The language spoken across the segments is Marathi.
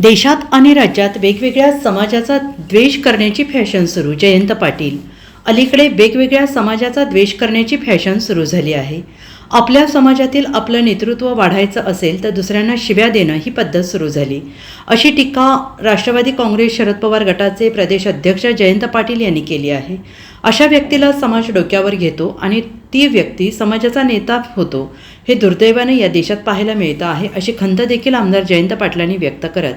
देशात आणि राज्यात वेगवेगळ्या समाजाचा द्वेष करण्याची फॅशन सुरू. जयंत पाटील. अलीकडे वेगवेगळ्या समाजाचा द्वेष करण्याची फॅशन सुरू झाली आहे. आपल्या समाजातील आपलं नेतृत्व वाढायचं असेल तर दुसऱ्यांना शिव्या देणं ही पद्धत सुरू झाली. अशी टीका राष्ट्रवादी काँग्रेस शरद पवार गटाचे प्रदेश अध्यक्ष जयंत पाटील यांनी केली आहे. अशा व्यक्तीला समाज डोक्यावर घेतो आणि ती व्यक्ती समाजाचा नेता होतो हे दुर्दैवाने या देशात पाहायला मिळतं आहे अशी खंत देखील आमदार जयंत पाटलांनी व्यक्त करत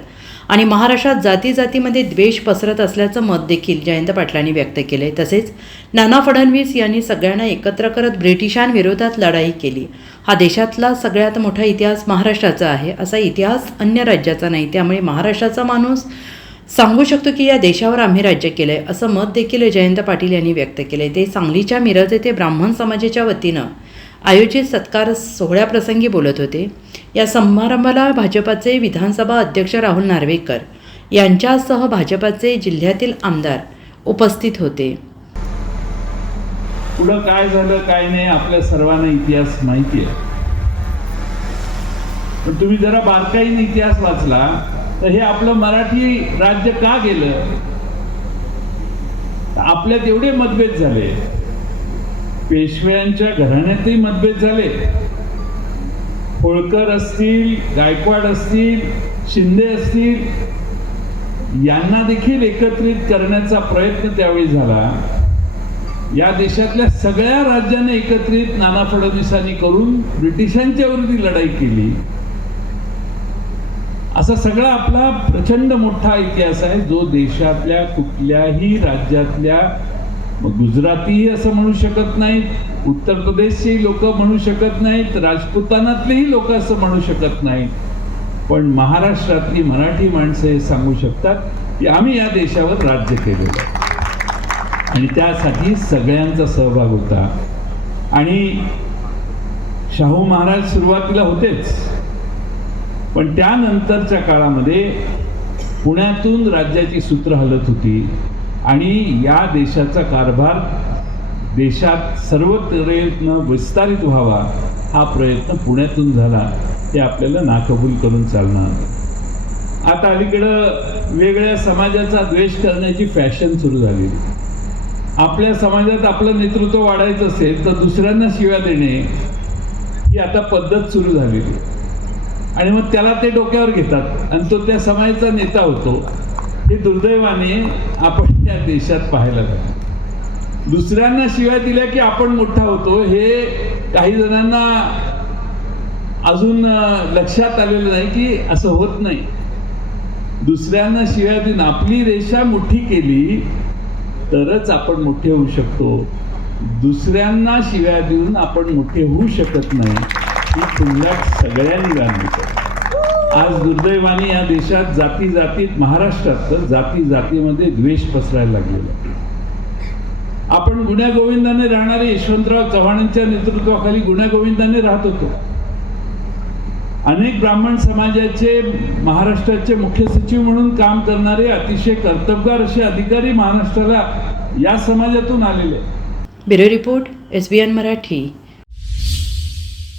आणि महाराष्ट्रात जाती जातीमध्ये द्वेष पसरत असल्याचं मत देखील जयंत पाटलांनी व्यक्त केले तसेच नाना फडणवीस यांनी सगळ्यांना एकत्र करत ब्रिटिशांविरोधात लढाई केली. हा देशातला सगळ्यात मोठा इतिहास महाराष्ट्राचा आहे. असा इतिहास अन्य राज्याचा नाही. त्यामुळे महाराष्ट्राचा माणूस सांगू शकतो की या देशावर आम्ही राज्य केलं आहे असं मत देखील जयंत पाटील यांनी व्यक्त केले ते सांगलीच्या मिरज येथे ब्राह्मण समाजाच्या वतीनं आयोजित सत्कार सोहळ्याप्रसंगी बोलत होते. या समारंभाला भाजपाचे विधानसभा अध्यक्ष राहुल नार्वेकर यांच्यासह भाजपाचे जिल्ह्यातील आमदार उपस्थित होते. पुढं काय झालं काय नाही आपल्या सर्वांना इतिहास माहिती आहे. पण तुम्ही जरा बारकाईने इतिहास वाचला तर हे आपलं मराठी राज्य का गेलं? आपल्यात एवढे मतभेद झाले. पेशव्यांच्या घराण्यातही मतभेद झाले. होळकर असतील गायकवाड असतील शिंदे असतील यांना देखील एकत्रित करण्याचा प्रयत्न त्यावेळी झाला. या देशातल्या सगळ्या राज्यांना एकत्रित नाना फडणवीसांनी करून ब्रिटिशांच्यावरती लढाई केली. असा सगळा आपला प्रचंड मोठा इतिहास आहे जो देशातल्या कुठल्याही राज्यातल्या मग गुजरातीही असं म्हणू शकत नाहीत उत्तर प्रदेशची लोक म्हणू शकत नाहीत राजपुतानातलेही लोक असं म्हणू शकत नाहीत. पण महाराष्ट्रातली मराठी माणसं हे सांगू शकतात की आम्ही या देशावर राज्य केलेलं आणि त्यासाठी सगळ्यांचा सहभाग होता. आणि शाहू महाराज सुरुवातीला होतेच. पण त्यानंतरच्या काळामध्ये पुण्यातून राज्याची सूत्र हलत होती. आणि या देशाचा कारभार देशात सर्व प्रयत्न विस्तारित व्हावा हा प्रयत्न पुण्यातून झाला ते आपल्याला नाकबूल करून चालणार. आता अलीकडं वेगळ्या समाजाचा द्वेष करण्याची फॅशन सुरू झाली. आपल्या समाजात आपलं नेतृत्व वाढायचं असेल तर दुसऱ्यांना शिव्या देणे ही आता पद्धत सुरू झालेली आणि मग त्याला ते डोक्यावर घेतात आणि तो त्या समाजाचा नेता होतो. हे दुर्दैवाने आपण या देशात पाहायला लागतो दुसऱ्यांना शिवाय दिल्या की आपण मोठा होतो हे काही जणांना अजून लक्षात आलेलं नाही की असं होत नाही. दुसऱ्यांना शिव्या देऊन आपली रेषा मोठी केली तरच आपण मोठे होऊ शकतो. दुसऱ्यांना शिव्या देऊन आपण मोठे होऊ शकत नाही ही तुम्हाला सगळ्यांनी जाणली आज दुर्दैवाने या देशात जाती जातीत महाराष्ट्रात तर जाती जातीमध्ये द्वेष पसरायला लागलेला आपण गुण्यागोविंदाने राहणारे यशवंतराव चव्हाणांच्या नेतृत्वाखाली गुण्यागोविंदाने राहत होतो. अनेक ब्राह्मण समाजाचे महाराष्ट्राचे मुख्य सचिव म्हणून काम करणारे अतिशय कर्तबगार असे अधिकारी महाराष्ट्राला या समाजातून आलेले bureau report S B N Marathi.